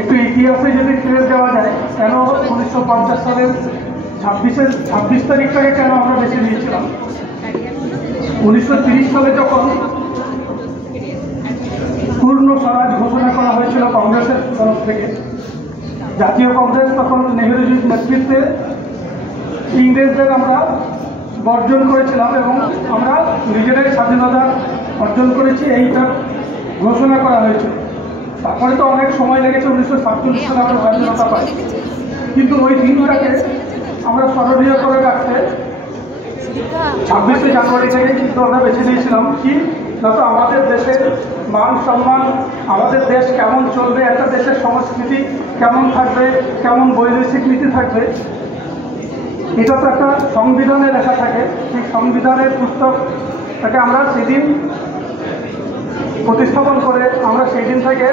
একটু ইতিহাসে যদি ফিরে যাওয়া যায়, কেন 1950 সালের 26 তারিখটাকে কেন আমরা বেছে নিয়েছিলাম? 1930 সালে যখন পূর্ণ স্বরাজ ঘোষণা করা হয়েছিল কংগ্রেসের তরফ থেকে, জাতীয় কংগ্রেস তখন নেহেরুজির নেতৃত্বে ইংরেজদের আমরা বর্জন করেছিলাম এবং আমরা নিজেরাই স্বাধীনতা অর্জন করেছি, এইটা ঘোষণা করা হয়েছিল। তারপরে তো অনেক সময় লেগেছে, 1947 সালে আমরা স্বাধীনতা পাই। কিন্তু ওই দিনটাকে আমরা স্মরণীয় করে রাখতে 26শে জানুয়ারি থেকে কিন্তু আমরা বেছে নিয়েছিলাম কি না, তো আমাদের দেশের মান সম্মান, আমাদের দেশ কেমন চলবে, একটা দেশের সংস্কৃতি কেমন থাকবে, কেমন বৈদেশিক নীতি থাকবে, এটা তো একটা সংবিধানে লেখা থাকে। সেই সংবিধানের পুস্তকটাকে আমরা সেদিন প্রতিস্থাপন করে আমরা সেই দিন থেকে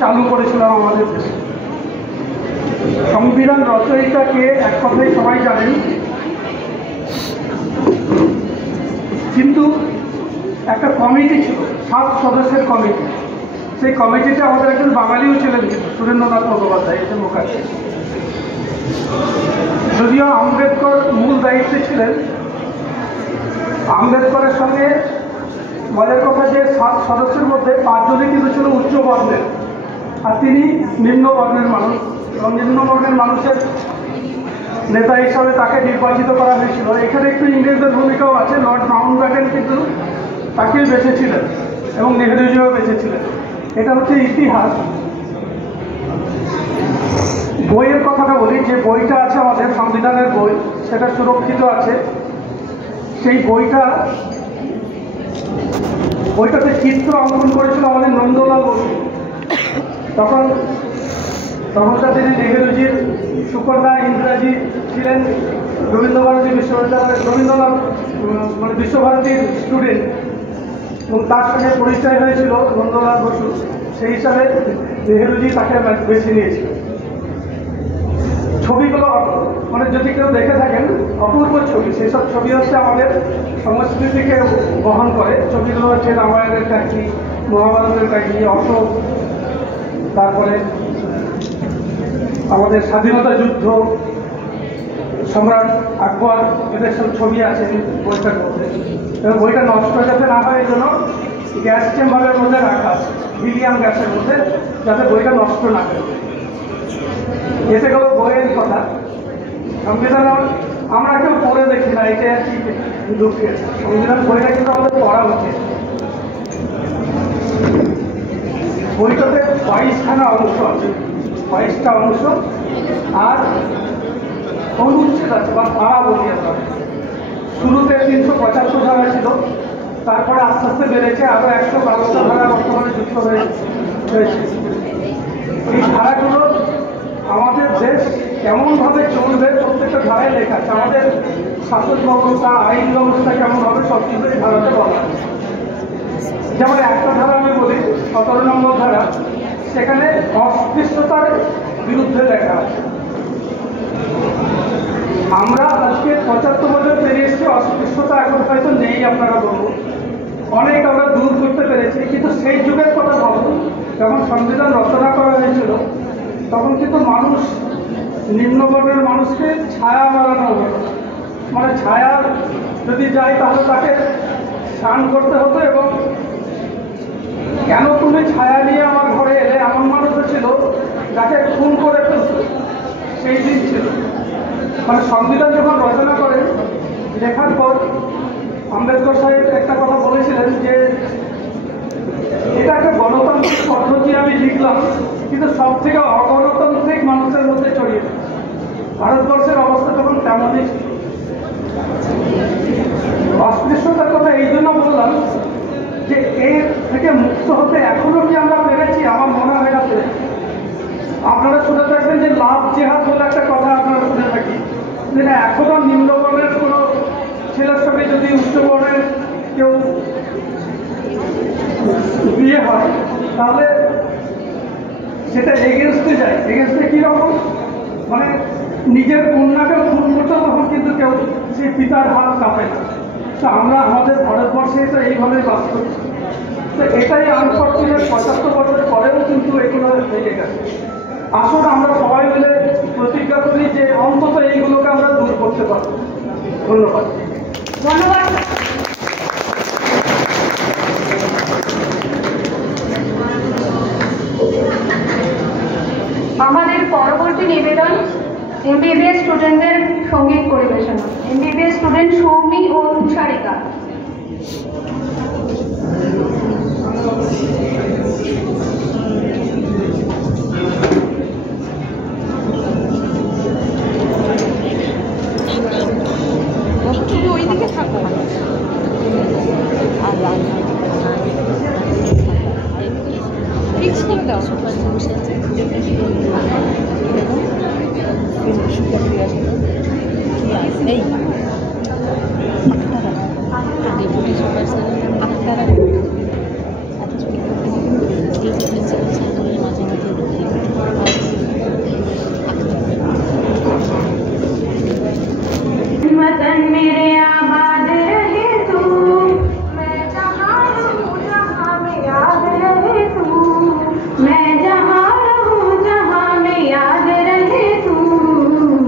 চালু করেছিলাম আমাদের দেশে। সংবিধান রচয়িতাকে এক কথাই সবাই জানেন, কিন্তু একটা কমিটি ছিল, 7 সদস্যের কমিটি। সেই কমিটিতে আমাদের একজন বাঙালিও ছিলেন, সুরেন্দ্রনাথ মুখোপাধ্যায়, এসে মুখার্জি। যদিও আম্বেদকর মূল দায়িত্বে ছিলেন, আম্বেদকরের সঙ্গে মজার কথা যে 7 সদস্যের মধ্যে 5 জনই কিন্তু ছিল উচ্চ বর্ণের, আর তিনি নিম্ন বর্ণের মানুষ, এবং নিম্ন বর্ণের মানুষের নেতা হিসাবে তাকে নির্বাচিত করা হয়েছিল। এখানে একটু ইংরেজদের ভূমিকাও আছে। লর্ড মাউন্টব্যাটেন কিন্তু তাকেই বেঁচেছিলেন এবং নেহেরুজিও বেঁচেছিলেন। এটা হচ্ছে ইতিহাস। বইয়ের কথাটা বলি, যে বইটা আছে আমাদের সংবিধানের বই, সেটা সুরক্ষিত আছে। সেই বইটাতে চিত্র অঙ্কন করেছিল আমাদের নন্দলাল বসু। তখনকার দিনে নেহেরুজির সুকন্যা ইন্দিরাজি ছিলেন রবীন্দ্রভারতী বিশ্ববিদ্যালয়ের, রবীন্দ্রনাথ মানে বিশ্বভারতীর স্টুডেন্ট, এবং তার সঙ্গে পরিচয় হয়েছিল নন্দলাল বসু। সেই হিসাবে নেহেরুজি তাকে বেছে নিয়েছিল। ছবিগুলো মানে যদি কেউ দেখে থাকেন, অপূর্ব ছবি। সেসব ছবি হচ্ছে আমাদের সংস্কৃতিকে বহন করে। ছবিগুলো হচ্ছে রামায়ণের কাহিনী, মহাভারতের কাহিনী, অশোক, তারপরে আমাদের স্বাধীনতা যুদ্ধ, সম্রাট আকবর, এদের সব ছবি আছে বইটার মধ্যে। এবং বইটা নষ্ট যাতে না হয় এই জন্য গ্যাস চেম্বারের মধ্যে রাখা আছে, হিলিয়াম গ্যাসের মধ্যে, যাতে বইটা নষ্ট না হয়। এতে গেল বইয়ের কথা। সংবিধান আমরা কেউ পড়ে দেখি না, এটা আর কি দুঃখের। সংবিধান বইটা কিন্তু আমাদের পড়া উচিত। বইটাতে 22খানা অংশ আছে, 22টা অংশ, আর অনুচ্ছেদ আছে বা ধারা বলি আমরা। শুরুতে 375 ধারা ছিল, তারপরে আস্তে আস্তে বেড়েছে, আরো 112টা ধারা বর্তমানে যুক্ত হয়েছে। এই ধারাগুলো আমাদের দেশ কেমনভাবে চলবে প্রত্যেকটা ধারায় লেখা আছে। আমাদের শাসন ব্যবস্থা, আইন ব্যবস্থা কেমন হবে সব কিছু এই ধারাতে বলা আছে। যেমন একটা ধারা আমি বলি, 17 নম্বর ধারা, সেখানে অস্পৃশ্যতার বিরুদ্ধে লেখা আছে। আমরা আজকে 75 বছর পেরিয়ে এসেছি, অস্পৃশ্যতা এখন হয়তো নেই, আপনারা বলবো অনেক আমরা দূর করতে পেরেছি। কিন্তু সেই যুগের কথা বলবো, যখন সংবিধান রচনা করা হয়েছিল, তখন কিন্তু মানুষ, নিম্নবর্ণের মানুষকে ছায়া মারানো হতো। মানে ছায়া যদি যায় তাহলে তাকে স্নান করতে হতো, এবং কেন তুমি ছায়া নিয়ে আমার ঘরে এলে, এমন মানুষও ছিল যাকে খুন করে ফেলতো, সেই দিন ছিল। মানে সংবিধান যখন রচনা করে লেখার পর আম্বেদকর সাহেব একটা কথা বলেছিলেন যে এটা একটা গণতান্ত্রিক পদ্ধতি আমি লিখলাম, কিন্তু সব থেকে অগণতান্ত্রিক মানুষের মধ্যে ছড়িয়ে দিচ্ছে। ভারতবর্ষের অবস্থা তখন তেমনই ছিল। অস্পৃশ্যতার কথা এই জন্য বললাম যে এর থেকে মুক্ত হতে এখনো কি আমরা পেরেছি? আমার মনে হয় না পেরেছি। আপনারা শুনে থাকবেন যে লাভ জেহাদ বলে একটা কথা আপনারা শুনে থাকি, যে না এখনো নিম্নবর্ণের কোনো ছেলের সঙ্গে যদি উচ্চবর্ণের কেউ বিয়ে হয় তাহলে সেটা এগেনস্টে যায়। এগেনস্টে কীরকম? মানে নিজের কন্যাকে খুন করতে তখন কিন্তু কেউ সেই পিতার হাত কাঁপে না। তো আমরা আমাদের ভারতবর্ষে তো এইভাবেই বাস করছি। তো এটাই আনফর্চুনেট, 75 বছর পরেও কিন্তু এগুলো থেকে গেছে। আসুন আমরা সবাই মিলে প্রতিজ্ঞা করি যে অন্তত এইগুলোকে আমরা দূর করতে পারব। ধন্যবাদ। ধন্যবাদ। আমাদের পরবর্তী নিবেদন এমবিবিএস স্টুডেন্টদের সঙ্গীত পরিবেশনা। এমবিবিএস স্টুডেন্ট সৌমি ও তুষারিকা। ওইদিকে থাকো ফিক্স করে দাও। वतन मेरे आबाद रहे तू, मैं जहाँ रहूँ जहाँ में याद रहे तू, मैं जहाँ रहूँ जहाँ में याद रहे तू,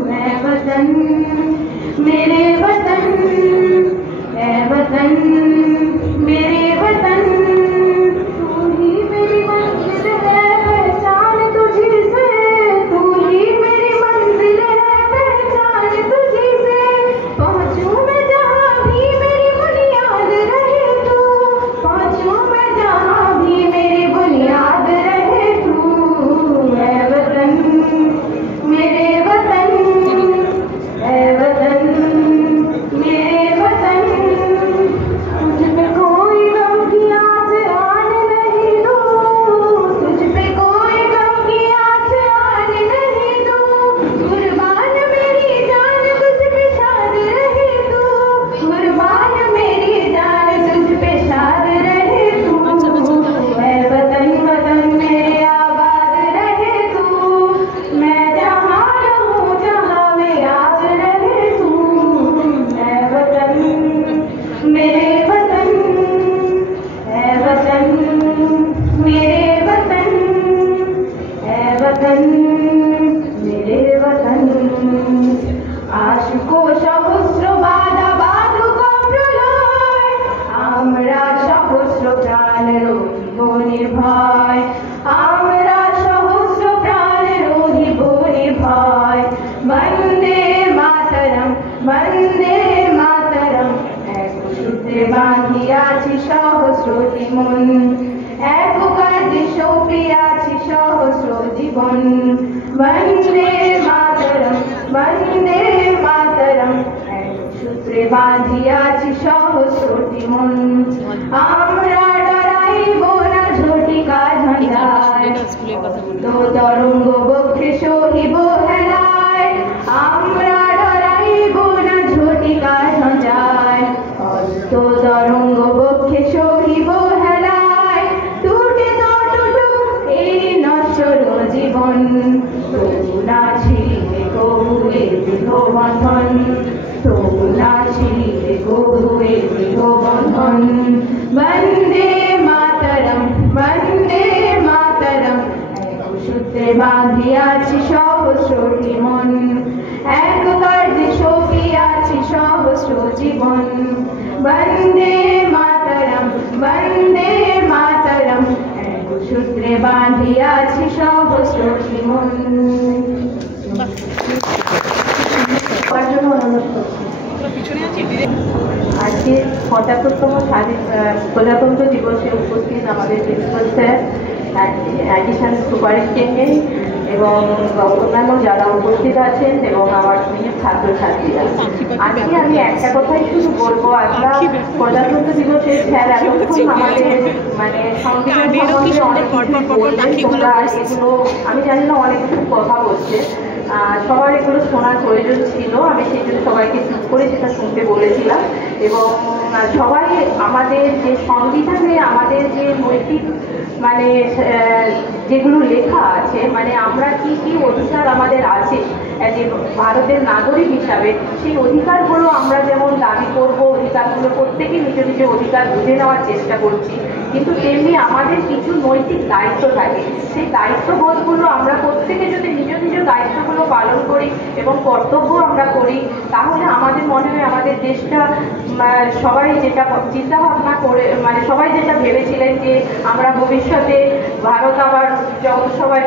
मैं वतन मेरे वतन, है वतन मेरे वतन, तू ही मेरी मंजिल है पहचान तुझी से, तू ही मेरी मंजिल है पहचान तुझी से, पहुँचूं मैं जहाँ भी मेरी बुनियाद रहे तू, पहुँचूं मैं जहाँ भी मेरी बुनियाद रहे तू, है वतन मेरे वतन, है वतन मेरे वतन, तुझ पे कोई गम की आँच आने नहीं दूँ, तुझ पे कोई गम की आँच आने नहीं दूँ, कुर्बान मेरी जान तुझ पे शाद रहे तू, कुर्बान मेरी जान तुझ पे शाद रहे तू, है वतन वतन मेरे आबाद रहे तू, मैं जहाँ रहूँ जहाँ में याद रहे तू, है वतन मेरे वतन, है वतन मेरे वतन, है वतन मेरे वतन, आशिको सहस्र बाधा बाधुक प्रलय, আমরা সহস্র প্রাণের নির্ভয়, আমরা সহস্র প্রাণের নির্ভয়, বন্দে মাতরম বন্দে মাতরম, এক সূত্রে বাঁধিয়াছি সহস্রটি মন, এক কাজে সঁপিয়াছি সহস্র জীবন, বন্দে মাতরম বন্দে মাতরম, এক সূত্রে বাঁধিয়াছি সহস্রটি মন, আমরা ডরাইব না ঝটিকা ঝঞ্ঝায়, তো তরঙ্গ বক্ষে সহিব হেলায়, আমরা ডরাইব না ঝটিকা ঝঞ্ঝায়, তো তরঙ্গ বক্ষে সহিব হেলায়, টুটে তো টুটুক এই নশ্বর জীবন, তবু না ছিঁড়িবে কবু এ দৃঢ় বন্ধন, তবু না ছিঁড়িবে কবু এ দৃঢ় বন্ধন, বন্দে মাতরম বন্দে মাতরম, এক সূত্রে বাঁধিয়াছি সহস্রটি মন, এক কার্যে সঁপিয়াছি সহস্র জীবন, বন্দে মাতরম বন্দে মাতরম, এক সূত্রে বাঁধিয়াছি সহস্রটি মন। আজকে ৭৫তম প্রজাতন্ত্র দিবসে উপস্থিত আমাদের প্রিন্সিপাল স্যার, অ্যাডিশন সুপারিনটেন্ডেন্ট এবং অন্যান্য যারা উপস্থিত আছেন এবং আমার প্রিয় ছাত্রছাত্রীরা, আজকে আমি একটা কথাই শুধু বলবো, আমরা প্রজাতন্ত্র দিবসে স্যার এতক্ষণ আমাদের মানে সংবিধান সম্বন্ধে অনেক কিছু বললেন, তোমরা এগুলো আমি জানি না অনেক কিছু কথা বলছে, সবার এগুলো শোনার প্রয়োজন ছিল, আমি সেই জন্য সবাইকে চুপ করে সেটা শুনতে বলেছিলাম, এবং সবাই আমাদের যে সংবিধানে আমাদের যে নৈতিক মানে যেগুলো লেখা আছে, মানে আমরা কি কি অধিকার আমাদের আছে যে ভারতের নাগরিক হিসাবে, সেই অধিকারগুলো আমরা যেমন দাবি করব, অধিকারগুলো প্রত্যেকে নিজ নিজ অধিকার বুঝে নেওয়ার চেষ্টা করছি, কিন্তু তেমনি আমাদের কিছু নৈতিক দায়িত্ব থাকে, সেই দায়িত্ববোধগুলো আমরা প্রত্যেকে যদি করি এবং কর্তব্য আমরা করি, তাহলে আমাদের মনে হয় আমাদের দেশটা সবাই যেটা চিন্তা ভাবনা করে মানে সবাই যেটা ভেবেছিলেন যে আমরা ভবিষ্যতে ভারত আবার জগৎসভায়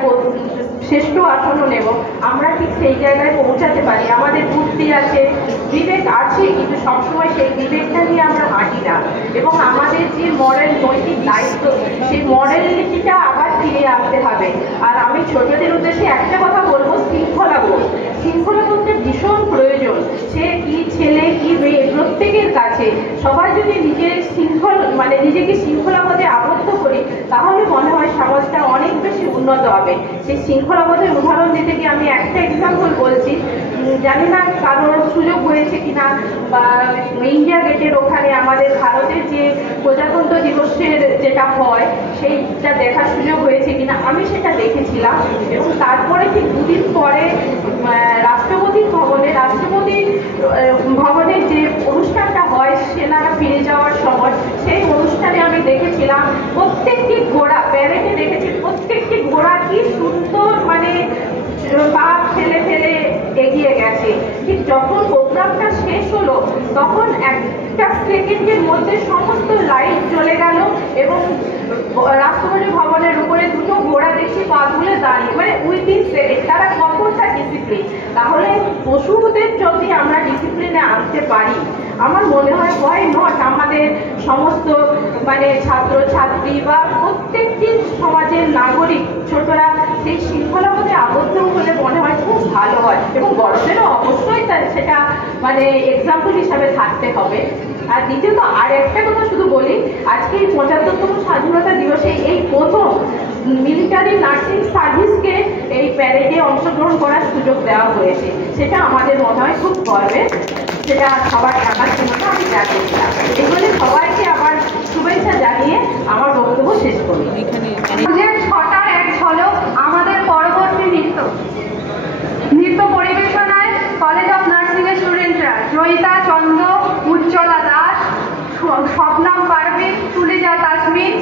শ্রেষ্ঠ আসনও নেব, আমরা ঠিক সেই জায়গায় পৌঁছাতে পারি। আমাদের বুদ্ধি আছে, বিবেক আছে, কিন্তু সবসময় সেই বিবেকটা নিয়ে আমরা হাঁটি না এবং আমাদের যে মডেল নৈতিক দায়িত্ব সেই মডেলিটিটা আবার ফিরে আসতে হবে। আর আমি ছোটদের উদ্দেশ্যে একটা কথা বলবো, শৃঙ্খলাবোধ ভীষণ প্রয়োজন। সে কি ছেলে কি মেয়ে প্রত্যেকের কাছে সবাই যদি নিজেকে শৃঙ্খলাবোধে আবদ্ধ করি, তাহলে মনে হয় সমাজটা অনেক বেশি উন্নত হবে। সেই শৃঙ্খলাবোধের উদাহরণ দিতে গিয়ে আমি একটা এক্সাম্পল বলছি। জানি না কারোর সুযোগ হয়েছে কিনা, বা ইন্ডিয়া গেটের ওখানে আমাদের ভারতের যে প্রজাতন্ত্র দিবসের যেটা হয় সেইটা দেখার সুযোগ হয়েছে কিনা, আমি সেটা দেখেছিলাম। এবং তারপরে ঠিক দুদিন পরে রাষ্ট্রপতি ভবনের যে অনুষ্ঠানটা হয় সেনারা ফিরে যাওয়ার সময়, সেই অনুষ্ঠানে আমি দেখেছিলাম প্রত্যেকটি ঘোড়া প্যারেডে দেখেছি, প্রত্যেকটি ঘোড়া কি সুন্দর পা ফেলে ফেলে এগিয়ে গেছে। ঠিক যখন প্রোগ্রামটা শেষ হলো তখন একটা সেকেন্ডের মধ্যে সমস্ত লাইট চলে গেল এবং রাষ্ট্রপতি ভবনের উপরে দুটো ঘোড়া দেখি পা তুলে দাঁড়িয়ে, উইদিন সেকেন্ড। তারা কতটা ডিসিপ্লিন! তাহলে পশুদের যদি আমরা ডিসিপ্লিনে আনতে পারি, আমার মনে হয় হোয়াই নট আমাদের সমস্ত ছাত্র ছাত্রী বা প্রত্যেকটি সমাজের নাগরিক ছোটরা সেই শৃঙ্খলাবোধে আবদ্ধ হলে মনে হয় খুব ভালো হয় এবং বড়দেরও অবশ্যই সেটা এক্সাম্পল হিসাবে থাকতে হবে। আর দ্বিতীয়ত আর একটা কথা শুধু বলি, আজকে এই 75তম স্বাধীনতা দিবসে এই প্রথম মিলিটারি নার্সিং সার্ভিসকে এই প্যারেডে অংশগ্রহণ করার সুযোগ দেওয়া হয়েছে। সেটা আমাদের মনে হয় খুব গর্বের, সেটা সবার জানার জন্য আমি জানিয়েছিলাম। এগুলি সবাইকে আবার শুভেচ্ছা জানিয়ে আমার বক্তব্য শেষ করি। ছটার এক ঝলক আমাদের পরবর্তী নৃত্য পরিবেশনায় কলেজ অফ নার্সিং এর স্টুডেন্টরা জয়িতা চন্দ্র, উজ্জ্বলা দাস, স্বপ্নাম পারভিন, তুলিজা তাজমিন।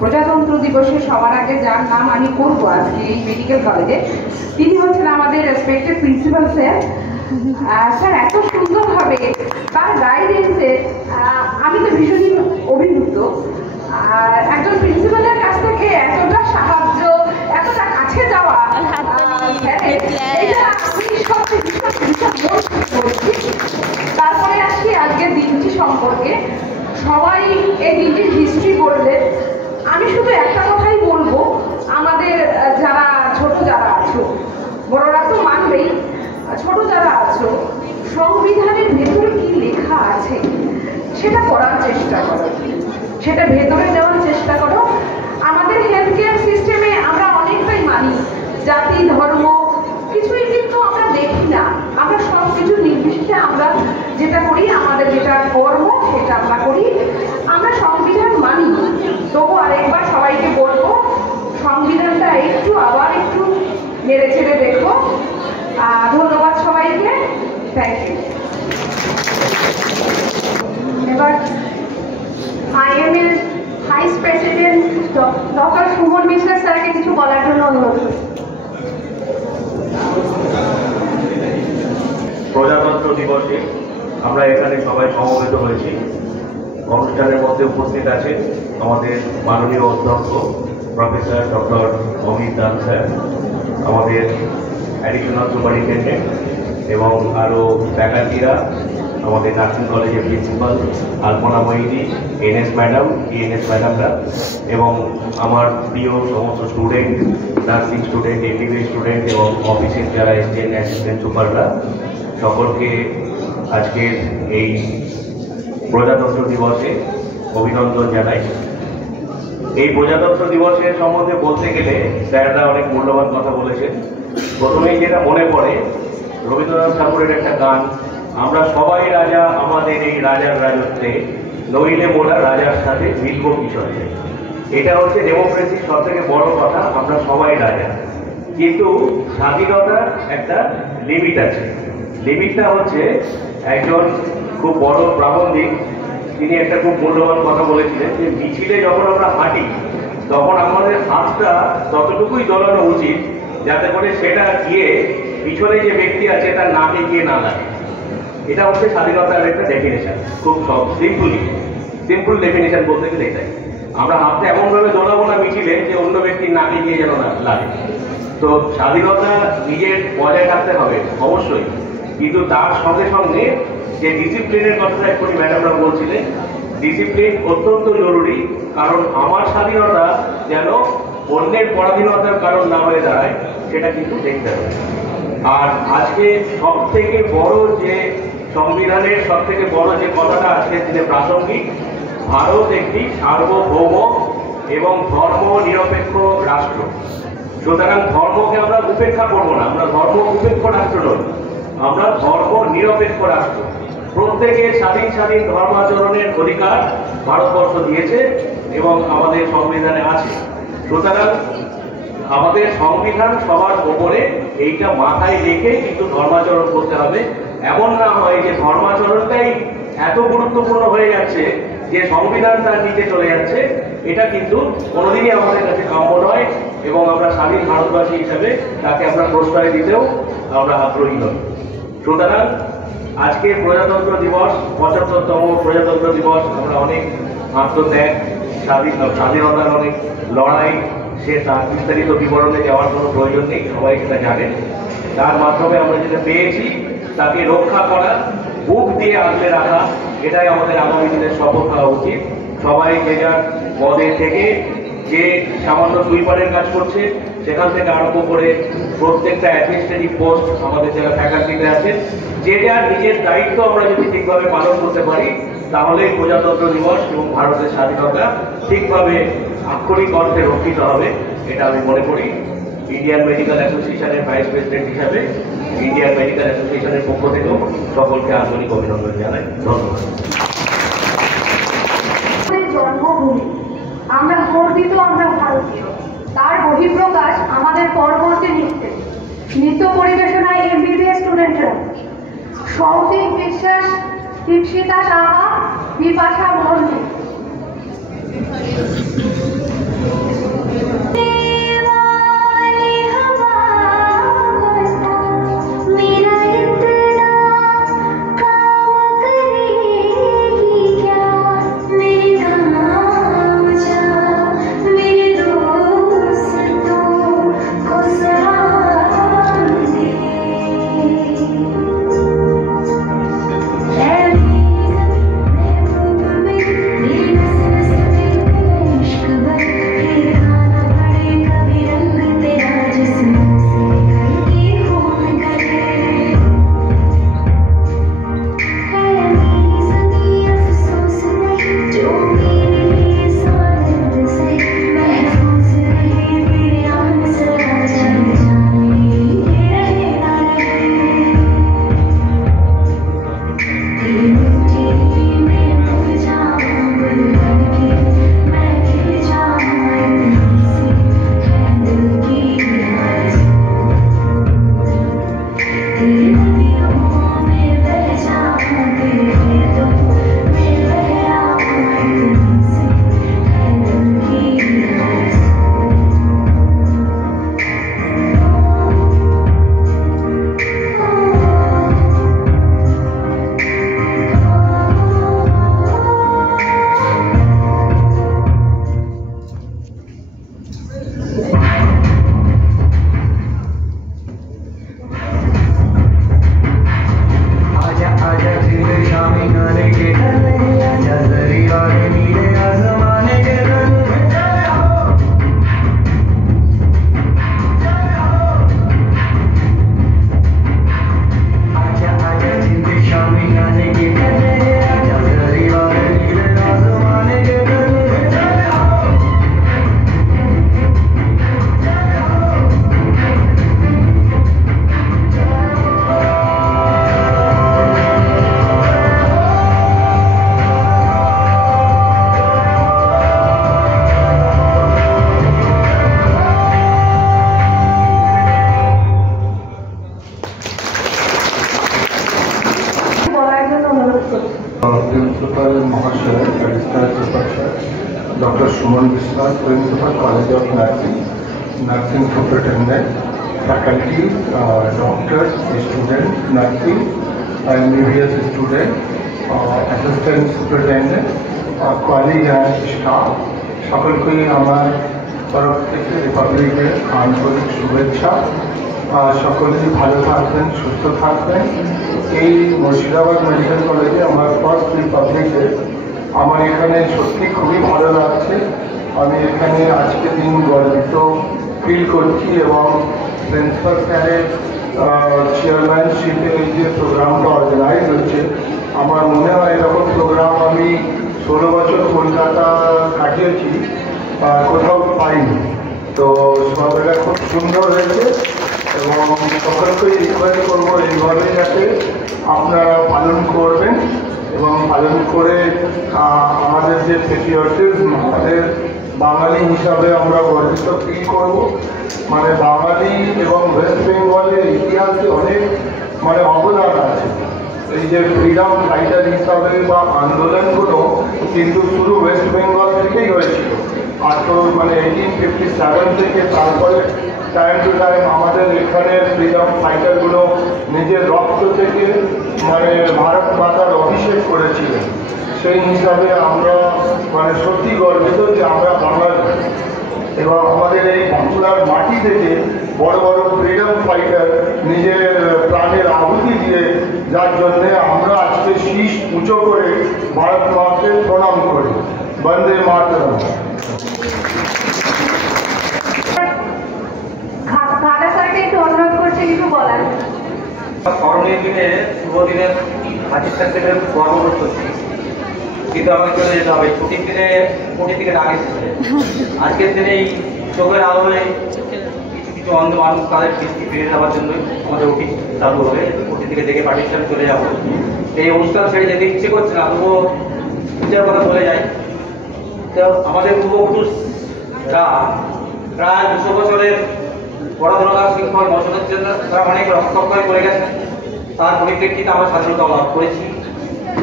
প্রজাতন্ত্র দিবসে সবার আগে যার নাম আমি করবো আজকে এই মেডিকেল কলেজে, তিনি হচ্ছেন আমাদের রেসপেক্টেড প্রিন্সিপাল স্যার স্যার এত সুন্দরভাবে তার গাইডেন্সে আমি তো ভীষণই অভিভূত। আর একজন প্রিন্সিপালের কাছ থেকে এতটা সাহায্য, এতটা কাছে যাওয়া, এটা আমি সবচেয়ে ভীষণ বলছি। তারপরে আসি আজকের দিনটি সম্পর্কে। সবাই এই দিনটির হিস্ট্রি বললেন, আমি শুধু একটা কথাই বলবো, আমাদের যারা ছোট যারা আছো, বড়রা তো মানবেই, ছোট যারা আছো, সংবিধানের ভেতরে কি লেখা আছে সেটা পড়ার চেষ্টা করো, সেটা ভেতরে নেওয়ার চেষ্টা করো। আমাদের হেলথ কেয়ার সিস্টেমে আমরা অনেকটাই মানি জাতি ধর্ম কিছুই কিন্তু আমরা দেখি না, আমরা সব কিছু নির্বিশেষে আমরা যেটা করি, আমাদের যেটা কর্ম সেটা আমরা করি, আমরা সংবিধান মানি। তবু আরেকবার সবাইকে বলবো সংবিধানটা আবার একটু নেড়ে ছেড়ে দেখো। ধন্যবাদ সবাইকে, থ্যাংক ইউ। এবার আইএমএর ভাইস প্রেসিডেন্ট ডক্টর সুমন বিশ্বাস স্যারকে কিছু বলার জন্য অনুরোধ করি। প্রজাতন্ত্র দিবসে আমরা এখানে সবাই সমবেত হয়েছি। অনুষ্ঠানের মধ্যে উপস্থিত আছে আমাদের মাননীয় অধ্যক্ষ professor doctor Amit Das sir, আমাদের অ্যাডিশনাল সুপারিনটেন্ডেন্ট এবং আরও ফ্যাকাল্টিরা, আমাদের নার্সিং কলেজের প্রিন্সিপাল আলপনা মহিনী, এনএস ম্যাডাম, ইএনএস ম্যাডামরা এবং আমার প্রিয় সমস্ত student, nursing student, MBBS student এবং অফিসের যারা এসছেন অ্যাসিস্ট্যান্ট সুপাররা, সকলকে আজকের এই প্রজাতন্ত্র দিবসে অভিনন্দন জানাই। এই প্রজাতন্ত্র দিবসের সম্বন্ধে বলতে গেলে স্যাররা অনেক মূল্যবান কথা বলেছেন। প্রথমেই যেটা মনে পড়ে রবীন্দ্রনাথ ঠাকুরের একটা গান, আমরা সবাই রাজা আমাদের এই রাজার রাজত্বে, নইলে মোরা রাজার সাথে মিলব কিশোরে। এটা হচ্ছে ডেমোক্রেসির সব থেকে বড় কথা, আমরা সবাই রাজা, কিন্তু স্বাধীনতার একটা লিমিট আছে। লিমিটটা হচ্ছে একজন খুব বড় প্রাবন্ধিক, তিনি একটা খুব মূল্যবান কথা বলেছিলেন যে মিছিলে যখন আমরা হাঁটি তখন আমাদের হাতটা ততটুকুই দোলানো উচিত যাতে করে সেটা গিয়ে পিছনে যে ব্যক্তি আছে তার নাকে গিয়ে না লাগে। এটা হচ্ছে স্বাধীনতার একটা ডেফিনেশন, খুব সিম্পল ডেফিনেশন বলতে গেলে এটাই। আমরা হাতটা এমনভাবে দোলাবো না মিছিলে যে অন্য ব্যক্তির নাকে গিয়ে যেন না লাগে। তো স্বাধীনতা নিজের বজায় রাখতে হবে অবশ্যই, কিন্তু তার সঙ্গে সঙ্গে যে ডিসিপ্লিনের কথাটা এক্ষুনি ম্যাডামরা বলছিলেন, ডিসিপ্লিন অত্যন্ত জরুরি, কারণ আমার স্বাধীনতা যেন অন্যের পরাধীনতার কারণ না হয়ে দাঁড়ায় সেটা কিন্তু দেখতে হবে। আর আজকে সব থেকে বড় যে সংবিধানের সব থেকে বড় যে কথাটা আজকের দিনে প্রাসঙ্গিক, ভারত একটি সার্বভৌম এবং ধর্ম নিরপেক্ষ রাষ্ট্র। সুতরাং ধর্মকে আমরা উপেক্ষা করবো না, আমরা ধর্ম উপেক্ষ রাষ্ট্র নই, আমরা ধর্ম নিরপেক্ষ রাষ্ট্র। প্রত্যেকের স্বাধীন ধর্মাচরণের অধিকার ভারতবর্ষ দিয়েছে এবং আমাদের সংবিধানে আছে। সুতরাং আমাদের সংবিধান সবার ওপরে, এইটা মাথায় রেখে কিন্তু ধর্মাচরণ করতে হবে। এমন না হয় যে ধর্মাচরণটাই এত গুরুত্বপূর্ণ হয়ে যাচ্ছে যে সংবিধান তার নিচে চলে যাচ্ছে, এটা কিন্তু কোনোদিনই আমাদের কাছে কাম্য নয় এবং আমরা স্বাধীন ভারতবাসী হিসাবে তাকে আমরা প্রশ্রয় দিতেও আমরা আগ্রহী নই। সুতরাং আজকে প্রজাতন্ত্র দিবস, ৭৫তম প্রজাতন্ত্র দিবস, আমরা অনেক আত্মত্যাগ, স্বাধীনতার অনেক লড়াই, সে তার বিস্তারিত বিবরণে যাওয়ার কোনো প্রয়োজন নেই, সবাই সেটা জানেন। তার মাধ্যমে আমরা যেটা পেয়েছি তাকে রক্ষা করা, বুক দিয়ে আগলে রাখা, এটাই আমাদের আগামী দিনের শপথ হওয়া উচিত। সবাই যে যার পদে থেকে, যে সামান্য সুইপারের কাজ করছে সেখান থেকে আরম্ভ করে প্রত্যেকটা অ্যাডমিনিস্ট্রেটিভ পোস্ট, আমাদের যারা ফ্যাকাল্টিতে আছে, যে যার নিজের দায়িত্ব আমরা যদি ঠিকভাবে পালন করতে পারি তাহলে প্রজাতন্ত্র দিবস এবং ভারতের স্বাধীনতা ঠিকভাবে আক্ষরিক অর্থে রক্ষিত হবে, এটা আমি মনে করি। ইন্ডিয়ান মেডিকেল অ্যাসোসিয়েশনের ভাইস প্রেসিডেন্ট হিসাবে ইন্ডিয়ান মেডিকেল অ্যাসোসিয়েশনের পক্ষ থেকেও সকলকে আন্তরিক অভিনন্দন জানাই। ধন্যবাদ। জন্মভূমি, আমরা গর্বিত, আমরা ভারতীয়। তার বহিঃপ্রকাশ আমাদের পরবর্তী নৃত্য পরিবেশনায় এমবিবিএস স্টুডেন্টরা সৌভিক বিশ্বাস, দীপশিতা সাহা, বিপাশা মল্লিক। मेरा इतना Principal Mahashaya, Additional Professor, Dr. Suman Biswas, Principal College of Nursing, Nursing Superintendent, faculty, doctors, students, nursing, MBBS student, Assistant Superintendent, colleague and staff, সকলকেই আমার তরফ থেকে রিপাবলিকের আন্তরিক শুভেচ্ছা। সকলেই ভালো থাকবেন, সুস্থ থাকবেন। এই মুর্শিদাবাদ মেডিকেল কলেজে আমার ফার্স্ট রিপাবলিকে আমার এখানে সত্যি খুবই ভালো লাগছে। আমি এখানে আজকে দিন গর্বিত ফিল করছি এবং প্রিন্সিপাল স্যারের চেয়ারম্যানশিপে এই যে প্রোগ্রামটা অর্গানাইজ হচ্ছে, আমার মনে হয় এরকম প্রোগ্রাম আমি 16 বছর কলকাতা কাটিয়েছি, কোথাও পাইনি। তো সবাইটা খুব সুন্দর হয়েছে এবং সকলকেই রিকোয়েস্ট করবো এইভাবে যাতে আপনারা পালন করবেন এবং পালন করে আমাদের যে পেট্রিয়টিজম, আমাদের বাঙালি হিসাবে আমরা গর্বিত ফিল করব। মানে বাঙালি এবং ওয়েস্ট বেঙ্গলের ইতিহাসে অনেক অবদান আছে। এই যে ফ্রিডম ফাইটার হিসাবে বা আন্দোলনগুলো কিন্তু শুরু ওয়েস্ট বেঙ্গল থেকেই হয়েছিল। আর তো 1857 থেকে তারপরে টাইম টু টাইম আমাদের এখানের ফ্রিডম ফাইটারগুলো নিজের রক্ত থেকে ভারত মাতার অভিষেক করেছিলেন। সেই হিসাবে আমরা সত্যি গর্বিত যে আমরা বাঙালি এবং আমাদের এই বাংলার মাটি থেকে বড় বড় ফ্রিডম ফাইটার নিজের প্রাণের আহুতি দিয়ে, যার জন্যে আমরা আজকে শীষ উঁচু করে ভারত মাকে প্রণাম করি। বন্দে মাতরম। ঘাটা স্যারকে একটু অনুরোধ করছি কিছু বলার। স্মরণীয় দিনে শুভ দিনের হাজির থাকতে গর্ববোধ করছি, কিন্তু আমাকে চলে যেতে হবে। ছুটির দিনে কোটির দিকে আগে আজকের দিনে এই চোখের আলোয় কিছু কিছু অন্ধ মানুষ তাদের দৃষ্টি ফিরে যাওয়ার জন্য আমাদের অফিস চালু হবে। কোটির দিকে দেখে পাকিস্তান চলে যাবো। এই অনুষ্ঠান ছেড়ে যেতে ইচ্ছে করছে না, তবুও পূজার কথা বলে যায়। তো আমাদের পূর্বপুরুষরা প্রায় 200 বছরের পড়াশোনা শিক্ষক বছরের জন্য তারা অনেক রক্ষক করে গেছেন। তার পরিপ্রেক্ষিতে আমরা স্বাধীনতা লাভ করেছি,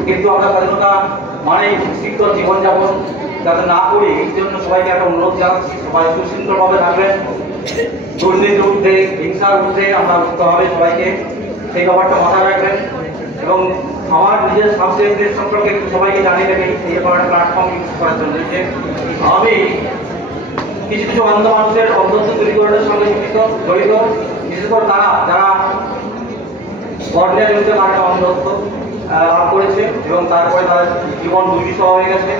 কিন্তু আমরা স্বাধীনতা মানে শিক্ষক জীবনযাপন যাতে না করি, এই জন্য সবাইকে একটা অনুরোধ জানাচ্ছি, সবাই সুশৃঙ্খলভাবে থাকবেন। দুর্নীতির ঊর্ধ্বে, হিংসার ঊর্ধ্বে আমরা উঠতে হবে সবাইকে, সেই ব্যাপারটা মাথায় রাখবেন। এবং আমার নিজের সাবজেক্টের সম্পর্কে সবাইকে জানিয়ে দেবেন এই প্ল্যাটফর্ম ইউজ করার জন্য যে আমি কিছু কিছু অন্ধ মানুষের অন্ধত্ব দূরীকরণের সঙ্গে জড়িত, বিশেষ করে তারা যারা অর্ডিনারি কারণে অন্ধত্ব লাভ করেছে এবং তারপরে তাদের জীবন দুর্বিষহ হয়ে গেছে।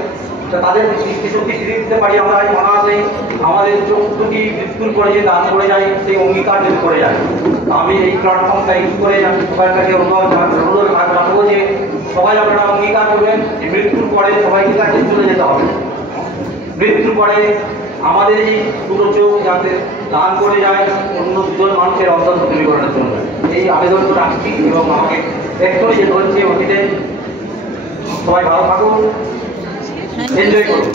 তাদের দৃষ্টিশক্তি ফিরিয়ে দিতে পারি আমরা এই অনায়াসেই। আমাদের চোখ দুটি মৃত্যুর পরে যে দান করে যায়, সেই অঙ্গীকার যদি করে যায়, আমি এই প্ল্যাটফর্মটা ইউজ করে আমি সবার কাছে অনুরোধ রাখবো যে সবাই আপনারা অঙ্গীকার করবেন যে মৃত্যুর পরে সবাইকে কাছে চলে যেতে হবে। মৃত্যুর পরে আমাদের এই দুটো চোখ যাতে দান করে যায় অন্য দুজন মানুষের অন্তত দূরীকরণের জন্য, এই আবেদন রাখছি। এবং আমাকে এক্ষুনি যে ধরছে অতীতে সবাই ভালো থাকুন, এনজয় করুন।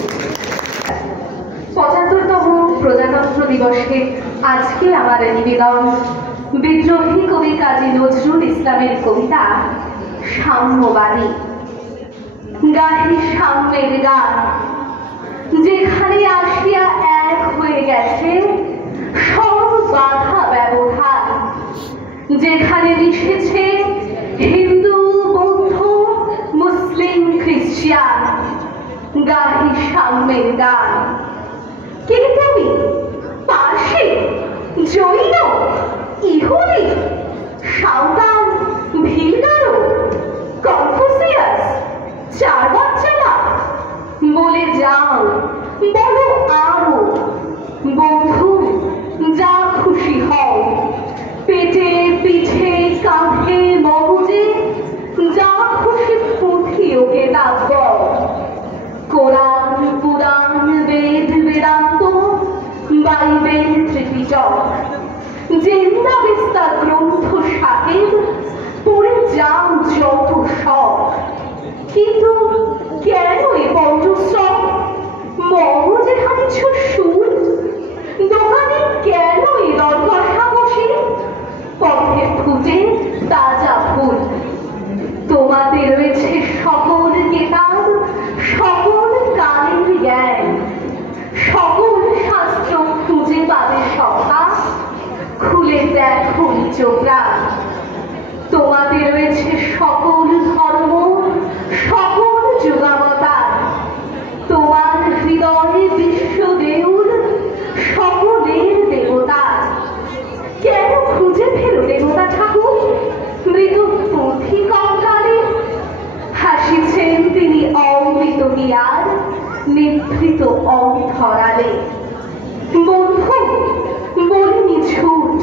75তম প্রজাতন্ত্র দিবসে আজকে আমাদের নিবেদন বিদ্রোহী কবি কাজী নজরুল ইসলামের কবিতা সাম্যবাদী। গাহি সাম্যের গান, যেখানে আসিয়া এক হয়ে গেছে সব বাধা ব্যবধান, যেখানে মিশেছে হিন্দু, বৌদ্ধ, মুসলিম, খ্রিস্টান। গাহি সাম্যের গান। কে তুমি? পার্সি, জৈন, ইহুদি, সাঁওতাল, ভিলগারো, কনফুসিয়াস, চার বাচ্চারা? বলে যাও, বলো আরো। বন্ধু, যা খুশি হও, পেটে, পিঠে, কাঁধে, মগজে, যা খুশি পুঁথি ওকে ডাকব। কোরআন, পুরাণ, বেদ, বেদান্ত, বাইবেল, ত্রিপিটক, জেন্দা বিস্তার গ্রন্থ সাহেব, পড়ে যাও যত সব। কিন্তু কেন এ বন্ধুসব? মগজে হারিছ সুর, দোকানে কেন এ দরকষা বসে? পথে ফুটে তাজা ফুল। তোমাদের রয়েছে সকল কেতাব, সকল কালের জ্ঞান, সকল শাস্ত্র খুঁজে পাবে সভা। খুলে দেখো চোখরা। তোমাদের রয়েছে সকল ধর্ম, সকল যুগাবতার। তোমার হৃদয়ে বিশ্ব দেউল, সকলের দেবতা। কেন খুঁজে ফেলো দেবতা ঠাকুর মৃদু পুঁথি কঙ্কালে? হাসিছেন তিনি অমৃত বিয়ার, নিভৃত অধরালে। বন্ধু, বলিনি ঝুট,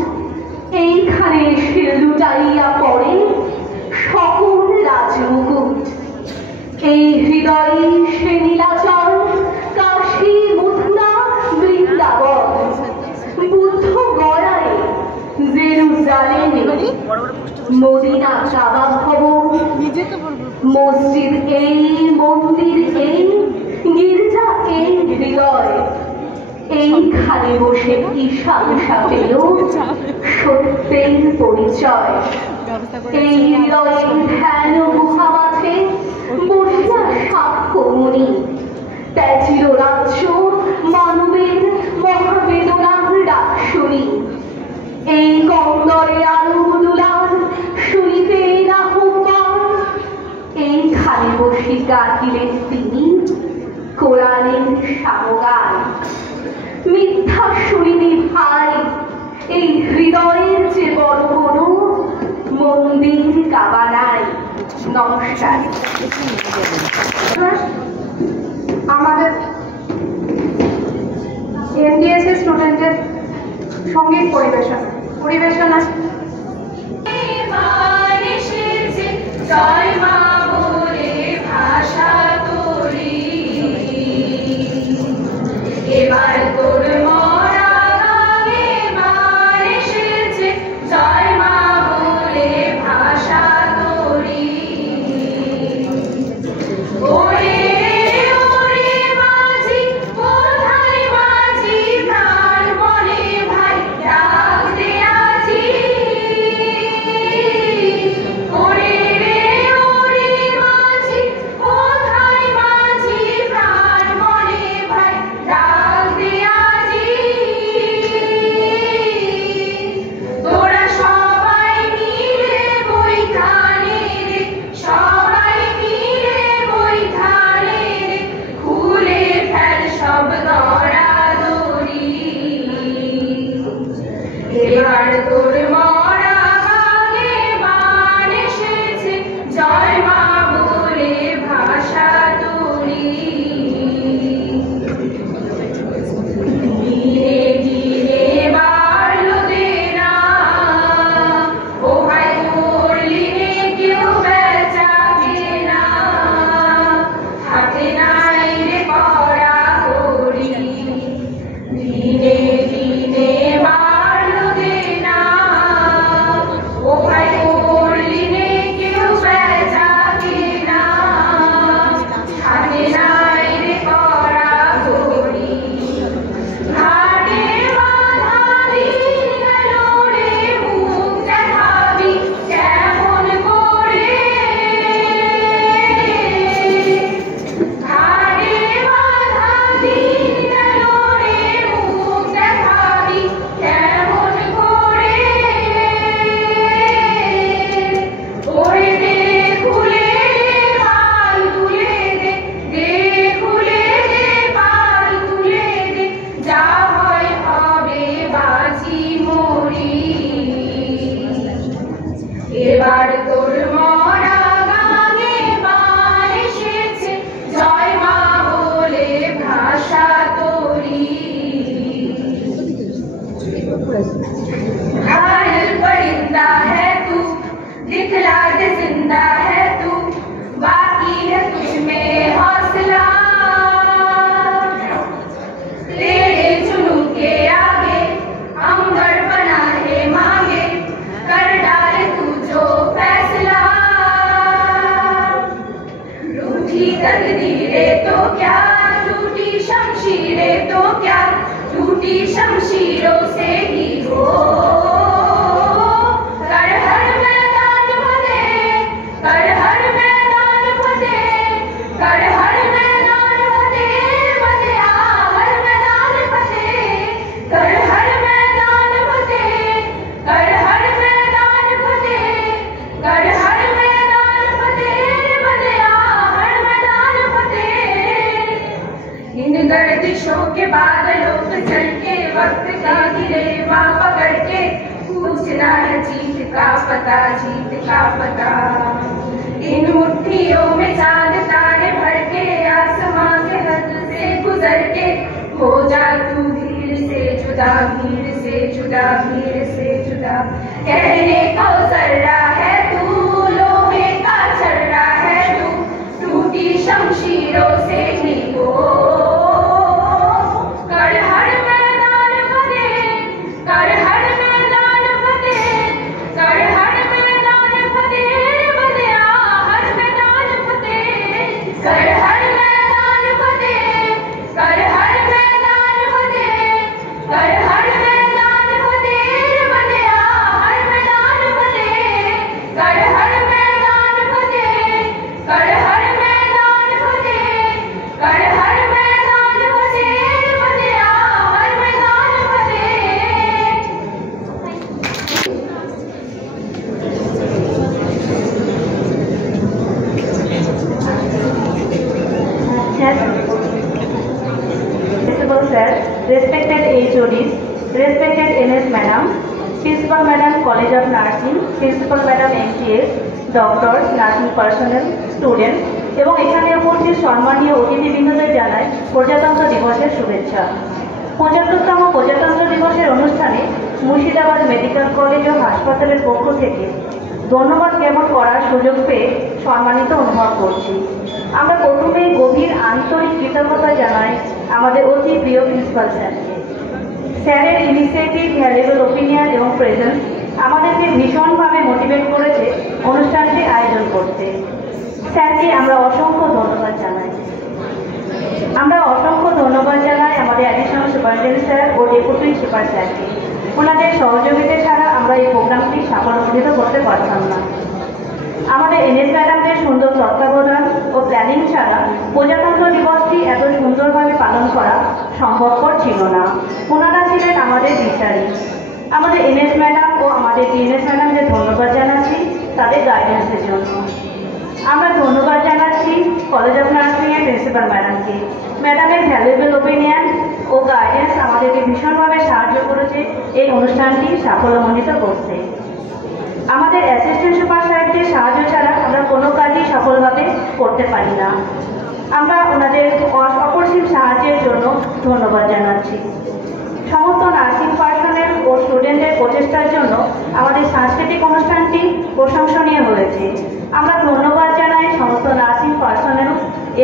এইখানে এসে লুটাইয়া পড়ে সকল রাজমুকুট। এই হৃদয়ে সে নীলাচল, কাশী, মথুরা, বৃন্দাবন, বুদ্ধ গয়ায়, জেরুজালেমে, মদিনা, কাবা ভবন, মসজিদ এই, মন্দির এই, গির্জা এই হৃদয়। এইখানে বসে ঈশা উষা পেল সত্যের পরিচয়। এই হৃদয়ে ধ্যান গুহা মাঝে বসিয়া সাক্ষ্যমণি, ত্যাজিল রাজ্য মানবের মহাবেদনার ডাক শুনি। এই কন্দরে আলো দুলাল শুনিতে আহ্বান। এইখানে বসে গাহিলেন তিনি কোরআনের সামগান। মিথ্যা শুনিনি ভাই, এই হৃদয়ের যে বড় বড় মন্দির কাবা নাই। নমস্কার। আমাদের এনডিএসএ স্টুডেন্টের সঙ্গীত পরিবেশন আছে। জয় মা বলে ভাষা করি, এবার তোর মরা গানে মান এসেছে। জয় মা বলে ভাষা করি। ওরে ওরে মাঝি, কোথায় মাঝি, প্রাণ মনে ভাই ডাক দে আজি। এবার তোর মরা গানে বান এসেছে, জয় মা বলে ভাষা তোরি। हर परिंदा है तू, दिखला दे जिंदा है तू, बाकी है तुझ में हौसला। तेरे जुनून के आगे अंबर बना है मांगे, कर डाले तू जो फैसला। रूठी तकदीरें तो क्या, टूटी शमशीरें तो क्या, टूटी शमशीरों से ही हो। कर हर मैदान फतेह, कर हर मैदान फतेह, कर हर मैदान फतेह, फतेह हर मैदान फतेह, कर हर मैदान फतेह, कर हर मैदान फतेह, कर हर मैदान फतेह, फतेह हर मैदान फतेह। इन गर्दिशों के बादलों पे चढ़ के वक्त का गिरेवा पकड़ के पूछना है जीत का पता, जीत का पता। इन मुट्ठियों में चांद तारे भर के आसमां के हद से गुजर के हो जा तू भीड़ से जुदा, भीड़ से जुदा, भीड़ से जुदा। कहने को जर्रा है तू, लोहे का छर्रा है तू, टूटी शमशीरों से ही हो। कर हर मैदान फतेह, कर हर मैदान फतेह, कर हर मैदान फतेह, फतेह हर मैदान फतेह, कर हर मैदान फतेह, कर हर मैदान फतेह, कर हर मैदान फतेह, फतेह हर मैदान फतेह, कर हर मैदान फतेह, कर हर मैदान फतेह, कर हर मैदान फतेह, फतेह हर मैदान Principal sir, respected HODs, respected NS madam, Principal madam College of Nursing, Principal madam MTS, doctors, nursing personnel, students এবং এখানে উপস্থিত সম্মানীয় অতিথিবৃন্দদের জানাই প্রজাতন্ত্র দিবসের শুভেচ্ছা। ৭৫তম প্রজাতন্ত্র দিবসের অনুষ্ঠানে মুর্শিদাবাদ মেডিকেল কলেজ ও হাসপাতালের পক্ষ থেকে ধন্যবাদ জ্ঞাপন করার সুযোগ পেয়ে সম্মানিত অনুভব করছি। আমরা প্রথমেই গভীর আন্তরিক কৃতজ্ঞতা জানাই আমাদের অতি প্রিয় প্রিন্সিপাল স্যারকে। স্যারের ইনিশিয়েটিভ, ভ্যালুয়েবল ওপিনিয়ন এবং প্রেজেন্স আমাদেরকে ভীষণভাবে মোটিভেট করেছে অনুষ্ঠানটি আয়োজন করতে। স্যারকে আমরা অসংখ্য ধন্যবাদ জানাই। আমরা অসংখ্য ধন্যবাদ জানাই আমাদের অ্যাডিশনাল সুপারিনটেন্ডেন্ট স্যার ও ডেপুটি সুপার স্যারকে। ওনাদের সহযোগিতা ছাড়া আমরা এই প্রোগ্রামটি সাফল্যমণ্ডিত করতে পারতাম না। আমাদের NS ম্যাডামদের সুন্দর তত্ত্বাবধান ও প্ল্যানিং ছাড়া প্রজাতন্ত্র দিবসটি এত সুন্দরভাবে পালন করা সম্ভবপর ছিল না। ওনারা ছিলেন আমাদের দিশারি। আমাদের NS ম্যাডাম ও আমাদের DNS ম্যাডামদের ধন্যবাদ জানাচ্ছি তাদের গাইডেন্সের জন্য। আমরা ধন্যবাদ জানাচ্ছি কলেজ অফ নার্সিং এর প্রিন্সিপাল ম্যাডামকে। ম্যাডামের ভ্যালুয়েবল ওপিনিয়ন ও গাইডেন্স আমাদেরকে ভীষণভাবে সাহায্য করেছে এই অনুষ্ঠানটি সাফল্যমণ্ডিত করতে। আমাদের অ্যাসিস্ট্যান্ট সুপার সাহেবদের সাহায্য ছাড়া আমরা কোনো কাজই সফলভাবে করতে পারি না। আমরা ওনাদের অপরিসীম সাহায্যের জন্য ধন্যবাদ জানাচ্ছি। সমস্ত নার্সিং পার্সোনেল ও স্টুডেন্টদের প্রচেষ্টার জন্য আমাদের সাংস্কৃতিক অনুষ্ঠানটি প্রশংসনীয় হয়েছে। আমরা ধন্যবাদ জানাই সমস্ত নার্সিং পার্সোনেল,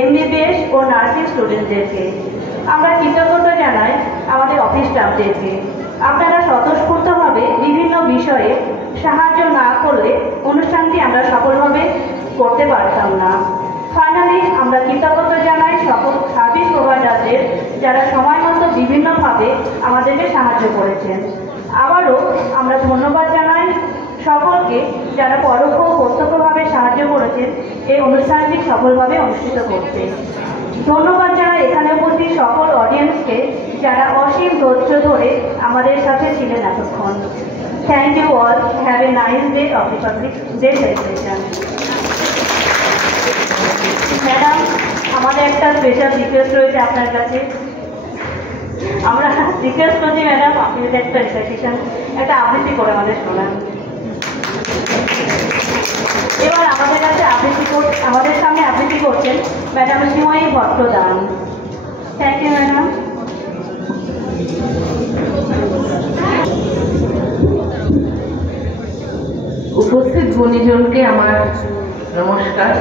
MBBS ও নার্সিং স্টুডেন্টদেরকে। আমরা কৃতজ্ঞতা জানাই আমাদের অফিস স্টাফদেরকে। আপনারা স্বতঃস্ফূর্তভাবে বিভিন্ন বিষয়ে সাহায্য না করলে অনুষ্ঠানটি আমরা সফলভাবে করতে পারতাম না। ফাইনালি আমরা কৃতজ্ঞতা জানাই সকল সার্ভিস প্রোভাইডারদের যারা সময় মতো বিভিন্নভাবে আমাদেরকে সাহায্য করেছেন। আবারও আমরা ধন্যবাদ জানাই সকলকে যারা পরোক্ষ ও প্রত্যক্ষভাবে সাহায্য করেছেন এই অনুষ্ঠানটি সফলভাবে অনুষ্ঠিত করতে। ধন্যবাদ জানাই এখানে উপস্থিত সকল অডিয়েন্সকে যারা অসীম ধৈর্য ধরে আমাদের সাথে ছিলেন এতক্ষণ। Thank you all. Have a nice day of republic day celebration. Madam, আমাদের একটা স্পেশাল রিকোয়েস্ট রয়েছে আপনার কাছে। আমরা রিকোয়েস্ট করছি ম্যাডাম, আপনি যদি একটা রিসাইটেশন, একটা আবৃত্তি করে আমাদের শোনান। এবার আমাদের সামনে আবৃত্তি করছেন ম্যাডাম সিময়ী ভট্টদান। Thank you madam. উপস্থিত গুণীজনকে আমার নমস্কার।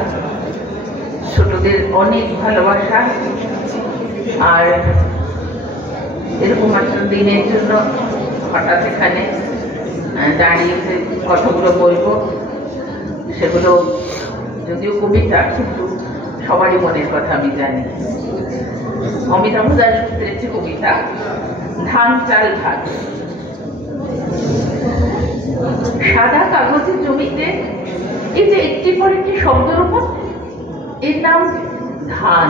ছোটদের অনেক ভালোবাসা। আর এরকম একটা দিনের জন্য হঠাৎ এখানে দাঁড়িয়ে কথাগুলো বলবো, সেগুলো যদিও কবিতা কিন্তু সবারই মনের কথা আমি জানি। অমিতাভ দাশগুপ্তের একটি কবিতা, ধান চাল ভাত। সাদা কাগজের জমিতে এই যে একটি পর একটি শব্দের উপর, এর নাম ধান।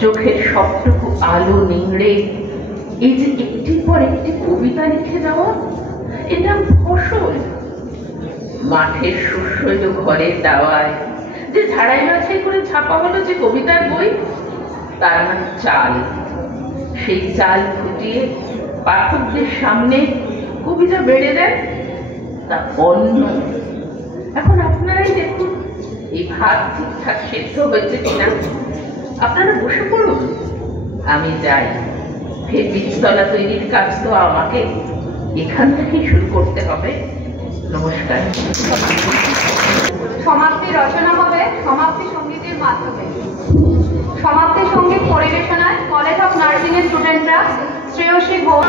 চোখের সবটুকু আলো নিংড়ে এই যে একটির পর একটি কবিতা লিখে যাওয়া, এর নাম ফসল। মাঠের শস্য এলো ঘরের দাওয়ায়, যে ঝাড়াই বাছাই করে ছাপা হলো যে কবিতার বই, তার নাম চাল। সেই চাল ফুটিয়ে পাঠকদের সামনে কবিতা বেড়ে দেন, তা অন্য। এখন আপনারাই দেখুন এই ভাত ঠিকঠাক সেদ্ধ হয়েছে কিনা। আপনারা বসে পড়ুন, আমি যাই। ফের বীজতলা তৈরির কাজ তো আমাকে এখান থেকেই শুরু করতে হবে। নমস্কার। সমাপ্তি রচনা হবে সমাপ্তি সঙ্গীতের মাধ্যমে। সমাপ্তি সঙ্গীত পরিবেশনায় কলেজ অফ নার্সিং এর স্টুডেন্টরা শ্রেয়সী ঘোষ,